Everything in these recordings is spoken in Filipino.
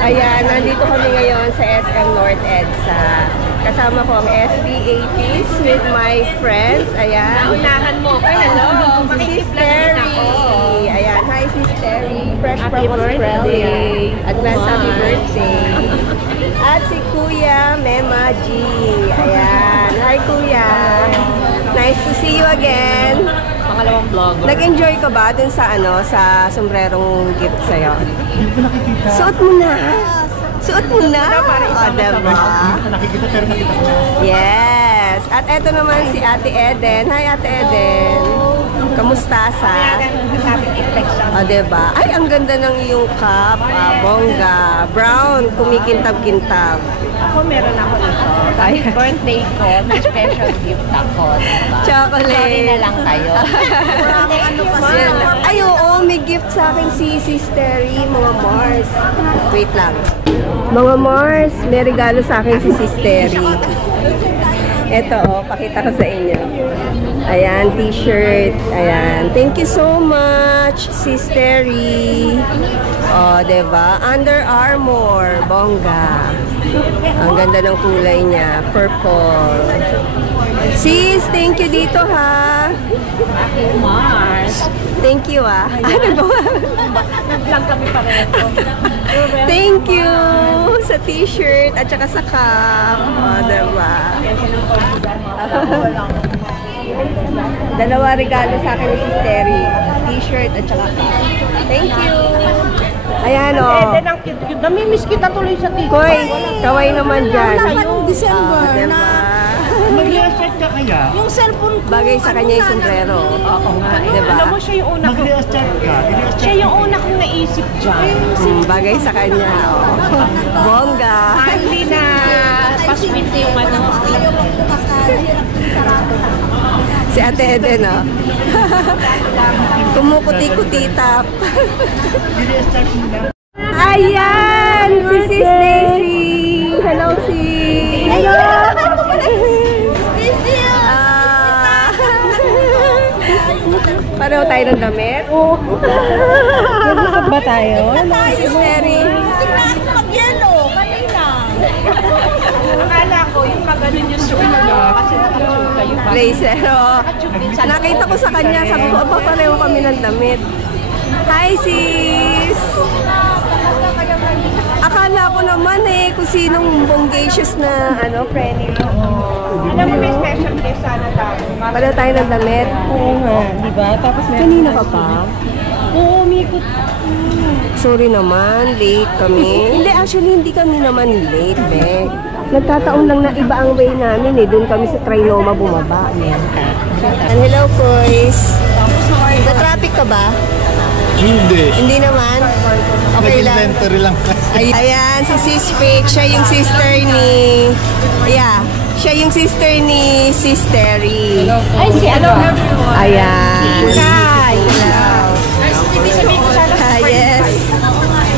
Ayan, nandito kami ngayon sa SM North EDSA. Kasama ko ang SB80s with my friends. Ayan. Unahan mo. Hello. Si Terry. Ayan. Hi, Sis Terry. Fresh from Australia. Advance happy birthday. At si Kuya Mema G. Ayan. Hi, Kuya. Nice to see you again. Pangalawang vlogger. Nag-enjoy ka ba dun sa sa sombrerong gift sa'yo? Hindi ko nakikita. Suot mo na. Suot mo na. O, diba? Nakikita pero nakita ko. Yes. At eto naman si Ate Eden. Hi, Ate Eden. Kamusta sa? O, diba? Ay, ang ganda ng iyong cup. Bongga. Brown. Kumikintab-kintab. Ako meron ako nito. Kahit birthday ko, may special gift ako. Diba? Chocolate. Sorry na lang kayo. Ano kasi? Ay, oo. May gift sa akin si Terry, mga Mars. Wait lang. Mga Mars, may regalo sa akin si Terry. Ito, pakita ko sa inyo. Ayan, t-shirt. Ayan. Thank you so much, Terry. O, diba? Under Armour. Bongga. Ang ganda ng kulay niya. Purple. Sis, thank you dito, ha? Mars. Thank you, ah. Ano ba? Nag-vlog kami pareho. Thank you sa t-shirt at saka sa cup. O, diba? Dalawa regalo sa akin ni Terry. T-shirt at saka cup. Thank you. Ayan, o. Eden, ang cute. Namimiss kita tuloy sa tito. Koy, kaway naman dyan. Anong December Diba? Mag-reassert ka kaya? yung cellphone ko. Bagay sa kanya yung sombrero. Oo nga. Diba? Alam mo, siya yung una ko. Mag-reassert ka? Siya yung una kong naisip dyan. Bagay sa kanya. Oh. Bongga. Hindi na paswit yung ano. Si Ate Eden, oh. Kumukuti-kutitap. Mag-reassert mo na. Ayan! Si Sis Daisy! Hello, Sis! Hello! Pareho tayo ng damit? Oo. Nag-usap ba tayo? Sis Terry. Tingnan ko mag-yellow. Kanina. Akala ko yung maganon yung suit nyo kasi nakatube kayo. Blazer, oh. Nakita ko sa kanya, sabi ko, aba, pareho kami ng damit. Hi, Sis! Akala ko naman kung sinong bonggacious na, friendly mo. Alam mo, may special gift sana tayo. Pareho tayo ng damit. Oo nga, di ba? Tapos Kanina ka pa? Oo, umikot. Sorry naman, late kami. Hindi, actually, hindi kami naman late, Bek. Nagkataon lang na iba ang way namin Doon kami sa Trinoma bumaba. And hello, boys. Na-traffic ka ba? Hindi. Hindi naman? Okay lang. Nag-inventory lang. Ayan, si Sis Fake. Siya yung sister ni... Yeah. Siya yung sister ni Sis Terry. Ay, si ano? Ayan. Hi! Yes.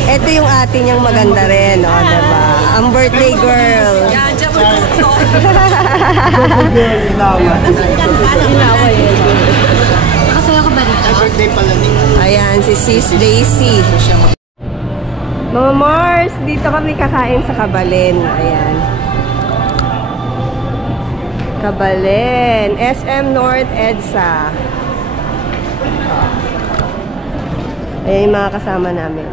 Ito yung ate niyang maganda rin, diba? Ang birthday girl. Birthday pala ni. Ayan, si Sis Daisy. Mga Mars, dito kami kakain sa Kabalen. Ayan. Kabalen. SM North EDSA. Ayan yung mga kasama namin.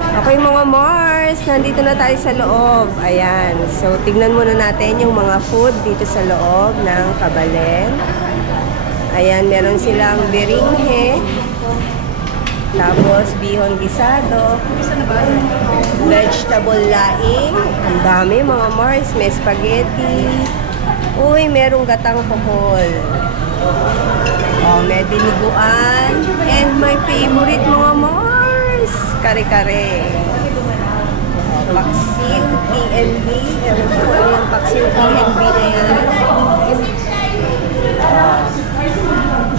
Okay mga Mars, nandito na tayo sa loob. Ayan. So, tignan muna natin yung mga food dito sa loob ng Kabalen. Ayan, meron silang biringhe. Tapos, bihon gisado. Vegetable laing. Ang dami mga Mars. May spaghetti. Uy, merong gatang pohol. Oh, may dinuguan. And my favorite mga Mars. Kare-kare. Oh, Paksil PNB. Ewan ko ano yung Paksil PNB na yan. Oh,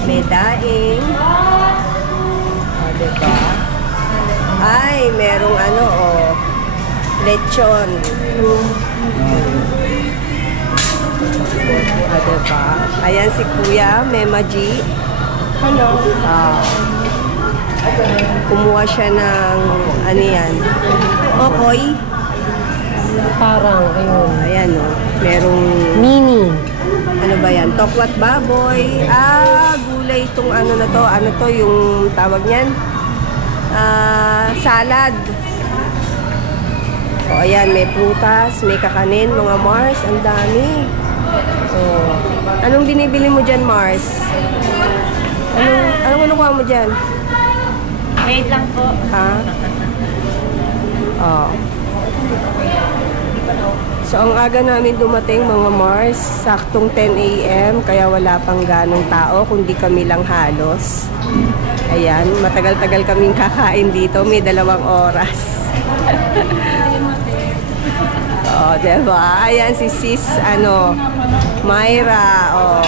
may daing. Oh, diba? Ay, merong lechon. Ah, diba? Ayan si Kuya Mema G. Hello. Kumuha siya ng, ano yan, okoy. Parang, ayun. Ayan o, merong, Mini. ano ba yan, tokwat baboy. Gulay itong ano na to, ano to, yung tawag niyan? Salad. O, ayan, may prutas, may kakanin, mga Mars, ang dami. O, anong binibili mo dyan, Mars? Anong kinukuha mo dyan? Wait lang po. Ha? Oh. So, ang aga namin dumating, mga Mars, saktong 10 a.m. Kaya wala pang ganong tao, kundi kami lang halos. Ayan, matagal-tagal kaming kakain dito. May 2 oras. Oh, diba? Ayan, si Sis, Myra. Oh.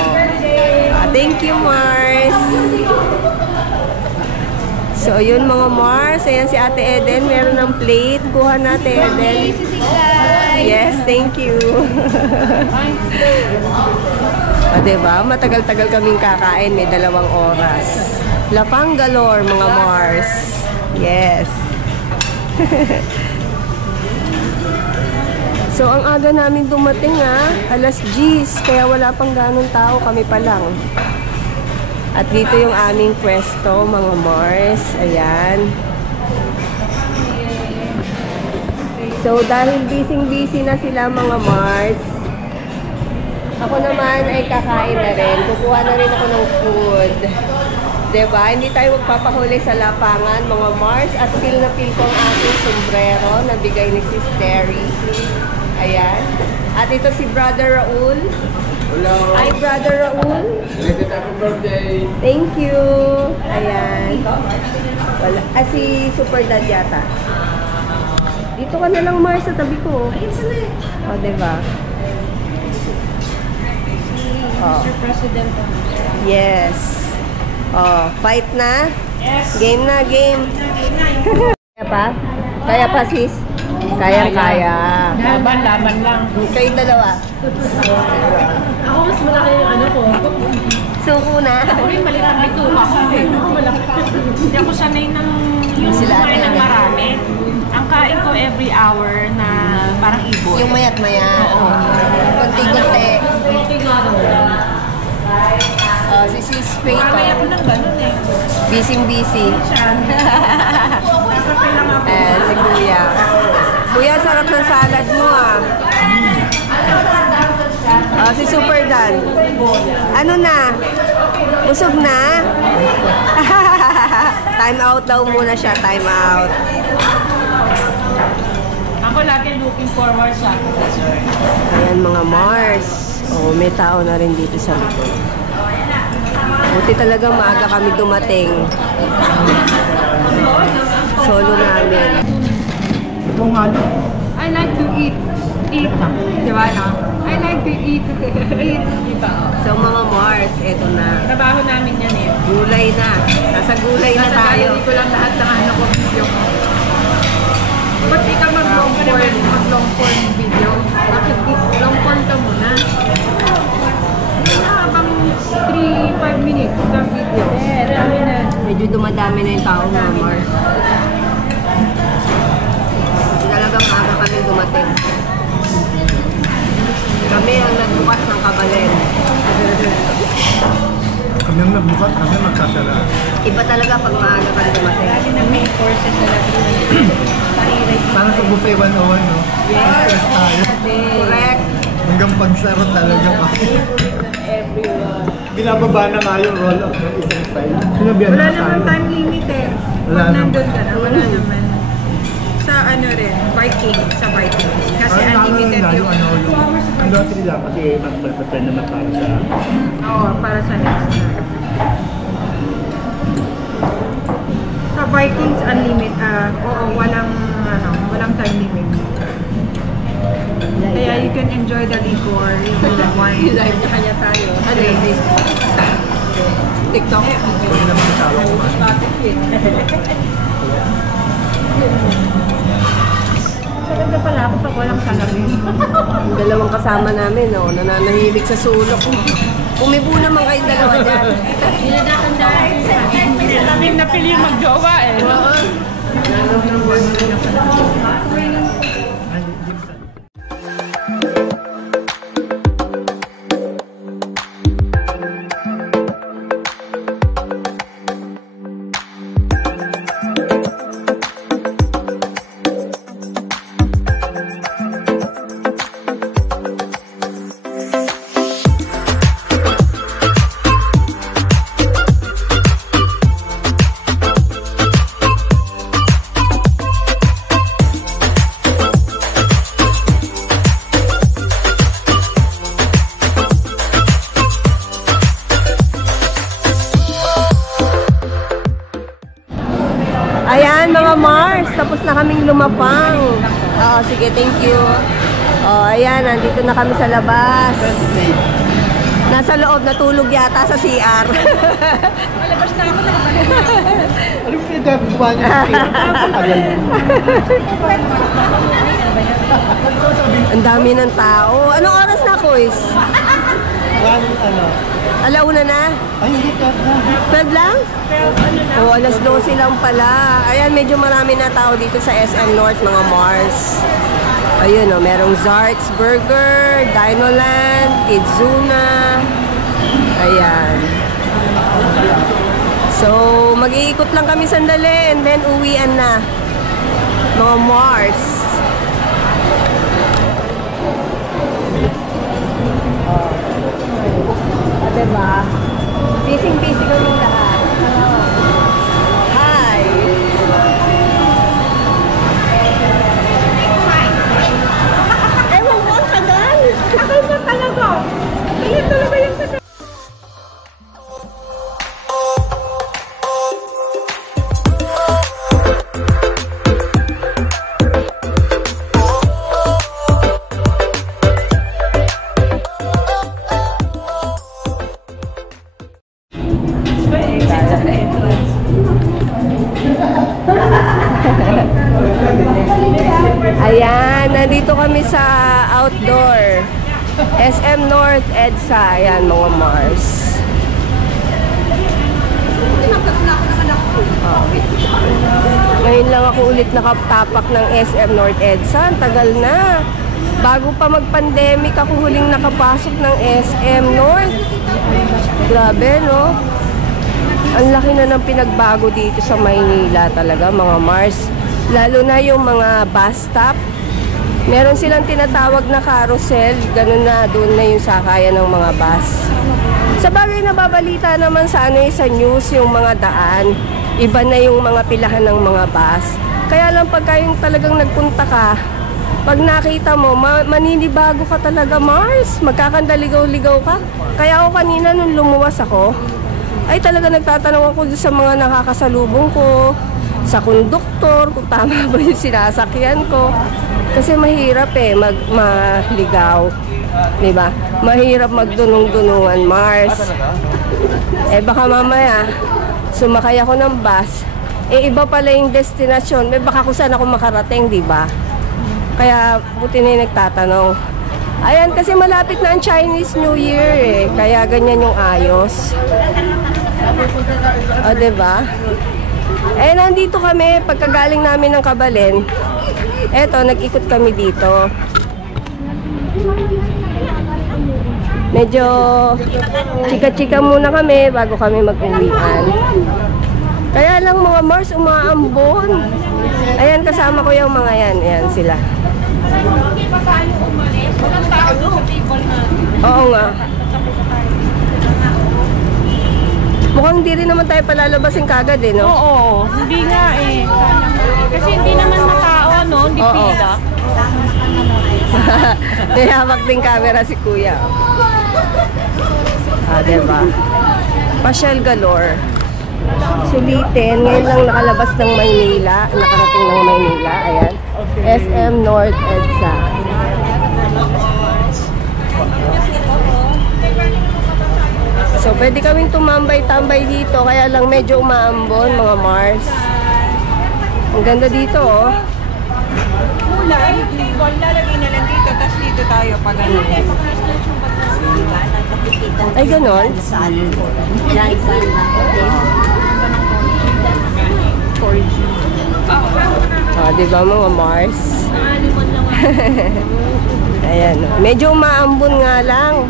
Thank you, Mars. So, yun mga Mars. Ayan si Ate Eden. Meron ng plate. Kuha na, Ate Eden. Yes, thank you. Diba? Matagal-tagal kaming kakain. May 2 oras. Lapang galore, mga Mars. Yes. So, ang aga namin dumating alas 10. Kaya wala pang ganong tao. Kami pa lang. At dito yung aming pwesto, mga Mars. Ayan. So, dahil busy-busy na sila, mga Mars, ako naman ay kakain na rin. Kukuha na rin ako ng food. Diba? Hindi tayo magpapahuli sa lapangan, mga Mars. At feel na feel ko ang aking sombrero na bigay ni Sis Terry. Ayan. At ito si Brother Raul. Hello. Hi, Brother Raul. Happy birthday. Thank you. Ayan. Wala. Si Super Dad yata. Dito ka na lang, Mars, sa tabi ko. Ayun sila eh. O, diba? Mr. President. Yes. Fight na? Yes. Game na, game. Kaya pa? Kaya pa, sis? Kaya. Laban lang. Kayong dalawa. Ako mas malaki yung ko. Suko na. Ako rin malaki may tuka ko. Hindi ako sanay ng yung Sila kain ng ate. marami. Ang kain ko every hour na parang ibon. Yung mayat-maya. Oo. Kunti-kunti. Marami Si Sis Faye to. ako ng ganun eh. Busy-busy. Si Kuya. Kuya, sarap ng salad mo si Super Dan. Ano na? Busog na? Time out daw muna siya. Time out. Ako lagi looking forward sa sir. Ayan mga Mars. May tao na rin dito sa likod. Buti talagang maaga kami dumating. Solo namin. Ito nga no. I like to eat. Eat. Diba no? I like to eat. Eat. So mga Mars, eto na. Trabaho namin yan eh. Gulay na. Nasa gulay na tayo. Hindi ko lang lahat ng ko video ko. Ba't di ka mag-long form video? Bakit long form ka muna? Habang 3-5 minutes ng video. Dami na. Medyo dumadami na yung tao mga Mars. Talagang maaga kami dumating. Kami ang nagbukas ng kabalen. Kami ang nagbukas, kami magkasara. Iba talaga pag maaga kami dumating. Lagi na may courses na natin. Parang sa buffet 101, no? Yes. Yes. Tayo. Correct. Hanggang pagsaro talaga pa. Everyone. Binababa na nga yung roll-up ng isang style. Sinabihan Wala na naman tayo. time limit eh. Wala Pag naman. nandun ka na, wala naman. Sa Viking. Kasi unlimited yung... Ang lottery lang kasi magpapatay naman para sa... Oo, para sa next na. Sa Vikings, unlimited. Walang time limit. Kaya you can enjoy the liquor, the wine. Live na kanya tayo. Ano yun? TikTok? Hindi naman kasama ko. Talaga pala ako pag walang salamin. Yung dalawang kasama namin, nananahimik sa sulok. Umibo naman kayong dalawa dyan. Sabing napili yung magjowa eh. Ayan mga Mars, tapos na kaming lumapang. Oo, sige, thank you. Oh, ayan, nandito na kami sa labas. Nasa loob, natulog yata sa CR. Malabas na ako, nakabalik na ako. Anong pinagagawa niyo sa tagal mo? Ang dami ng tao. Anong oras na, Kois? Alauna na? Ay, hindi ka na. 12 lang? O, alas 12 lang pala. Ayan, medyo marami na tao dito sa SM North, mga Mars. Ayun, oh, merong Zart's Burger, Dinoland, Kidzuna. Ayan. So, mag-iikot lang kami sandali and then uwian na. Mga Mars. Diba? Busy-busy kami lahat. Hi! Ewan ko, ang tagal! Tagal ba talaga? Kaya talaga yung sasakyan. Ayan, nandito kami sa outdoor. SM North EDSA. Ayan, mga Mars. Ngayon lang ako ulit nakatapak ng SM North EDSA. Ang tagal na. Bago pa mag-pandemic ako huling nakapasok ng SM North. Grabe, no? Ang laki na ng pinagbago dito sa Maynila talaga, mga Mars. Lalo na yung mga bus stop. Meron silang tinatawag na carousel. Ganun na, doon na yung sakayan ng mga bus. Sa bagay nababalita naman sa sa news yung mga daan. Iba na yung mga pilahan ng mga bus. Kaya lang pagka yung talagang nagpunta ka, pag nakita mo, maninibago ka talaga, Mars. Magkakandaligaw-ligaw ka. Kaya ako kanina nung lumuwas ako, ay talaga nagtatanong ako sa mga nakakasalubong ko, sa konduktor, kung tama ba yung sinasakyan ko. Kasi mahirap maligaw. Diba? Mahirap magdunong-dunungan, Mars. Baka mamaya, sumakay ako ng bus, iba pala yung destinasyon. Baka kung saan ako makarating, diba? Kaya buti na yung nagtatanong. Ayan, kasi malapit na ang Chinese New Year kaya ganyan yung ayos. O, diba? Nandito kami, pagkagaling namin ng Kabalen, eto, nag-ikot kami dito. Medyo chika-chika muna kami bago kami mag-uwian. Kaya lang mga Mars, umaambon. Ayan, kasama ko yung mga yan. Ayan sila. Oo nga. Mukhang hindi rin naman tayo palalabasin kagad no? Oo, hindi nga Kasi hindi naman matao, no? Hindi pila. May hawak din camera si Kuya. Diba? Pasyal galore. Sulitin. Ngayon lang nakalabas ng Maynila. Nakarating ng Maynila. Ayan. SM North EDSA. So, pwede kaming tumambay-tambay dito. Kaya lang medyo umaambon, mga Mars. Ang ganda dito, oh. Kulay, lalagay na lang dito, tapos dito tayo pag ano. Ay, ganon? di ba mga Mars? Ayan. Medyo umaambon nga lang.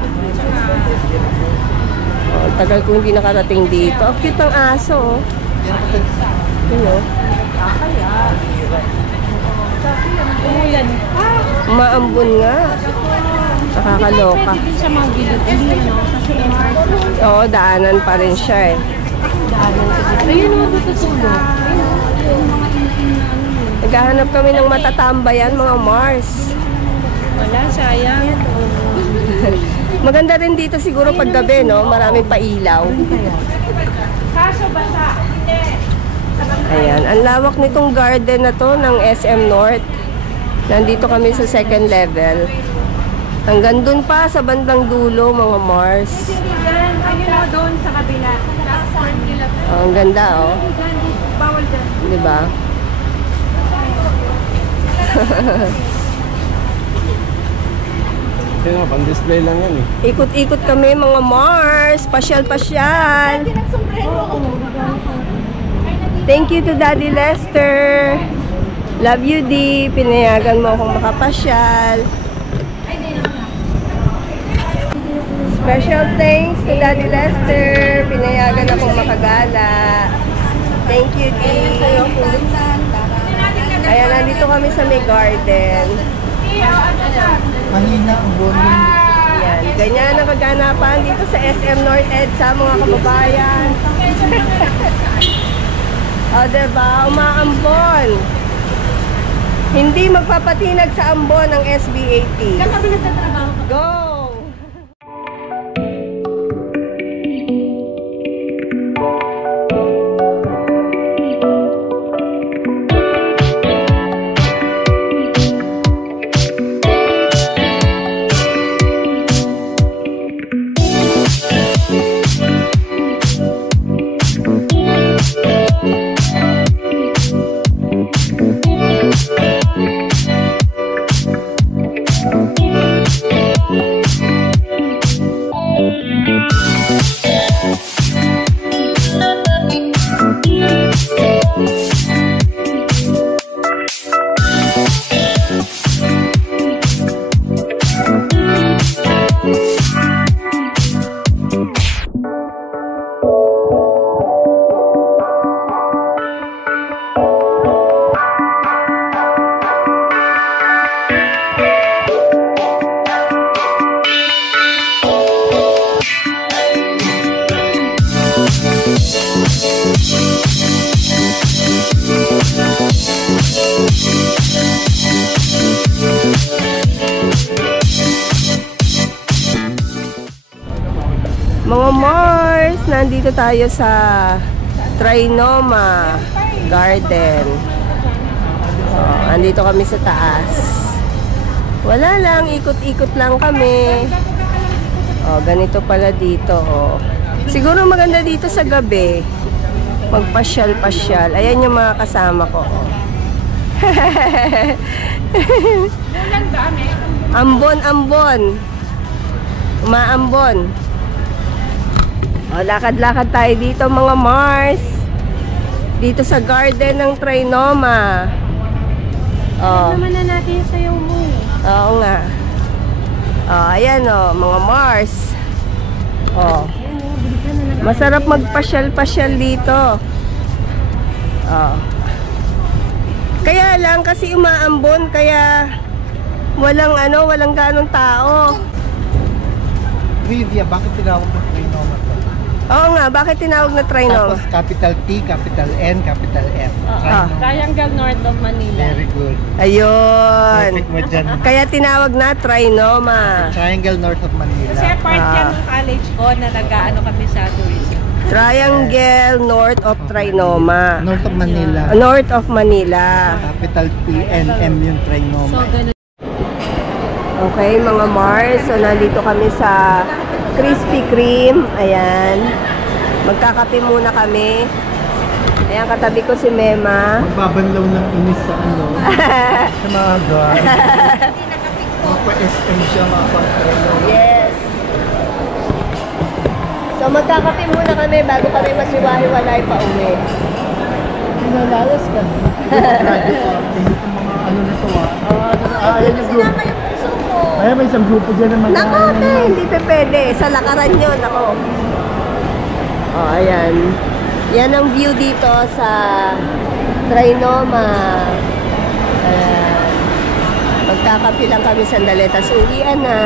Oh, tagal ko hindi nakarating dito. Ang cute ng aso. Oh. Umaambon nga. Nakakaloka. Oo, daanan pa rin siya eh. Ayun mo sa sulo. Naghahanap kami ng matatambayan, mga Mars. Wala, sayang. Maganda rin dito siguro pag gabi, no? Maraming pailaw. Kaso basa. Ayan, ang lawak nitong garden na to ng SM North. Nandito kami sa second level. Hanggang dun pa sa bandang dulo, mga Mars. Ayun o, doon sa kabila. Oh, ang ganda, oh. Bawal dyan. Diba? Kaya nga, pang-display lang yan eh. Ikot-ikot kami, mga Mars. Pasyal-pasyal. Thank you to Daddy Lester. Love you, D. Pinayagan mo akong makapasyal. Special thanks to Daddy Lester. Pinayagan akong makagala. Thank you, D. Ayan, nandito kami sa may garden. Kanina, ang volume. Yan, ganyan ang kaganapan dito sa SM North EDSA, mga kababayan. O, diba? Umaambon. Hindi magpapatinag sa ambon ng SB80. Go! Mga Mars, nandito tayo sa Trinoma Garden. Andito kami sa taas. Wala lang, ikot-ikot lang kami. Ganito pala dito. Siguro maganda dito sa gabi. Magpasyal-pasyal. Ayan yung mga kasama ko. Ambon-ambon. Umaambon. Lakad-lakad tayo dito, mga Mars. Dito sa garden ng Trinoma. Naman na natin sayaw mo eh. Oo nga. Ayan mga Mars. Masarap magpasyal-pasyal dito. Kaya lang kasi umaambon, kaya walang ganong tao. Rivia, bakit tinawag mo Trinoma to? Oo nga, bakit tinawag na Trinoma? Tapos capital T, capital N, capital F. Trinoma. Triangle North of Manila. Very good. Ayun. Perfect mo dyan. Kaya tinawag na Trinoma. Triangle North of Manila. Kasi part yan ng college ko na nag-ano kami sa tourism. Triangle North of Trinoma. North of Manila. North of Manila. Capital T, N, M yung Trinoma. ganun. Okay, mga Mars. So, nandito kami sa Krispy Kreme. Ayan. Magkakape muna kami. Ayan, katabi ko si Mema. Magbabanlaw ng inis sa sa mga guys. Mapa-SM siya, mapa-Trinoma. Yes. So, magkakape muna kami bago kami magsiwahiwalay pa uwi. pinalayas ka. Graduate party. Itong mga ano na to ayan yung group. Sinama yung puso ko. Kaya may isang grupo dyan naman. Nako, te, hindi pa pwede. Sa lakaran yun, ako. Oh, ayan. Yan ang view dito sa Trinoma. Ayan. Magkakapi lang kami sandali, tas uwian na.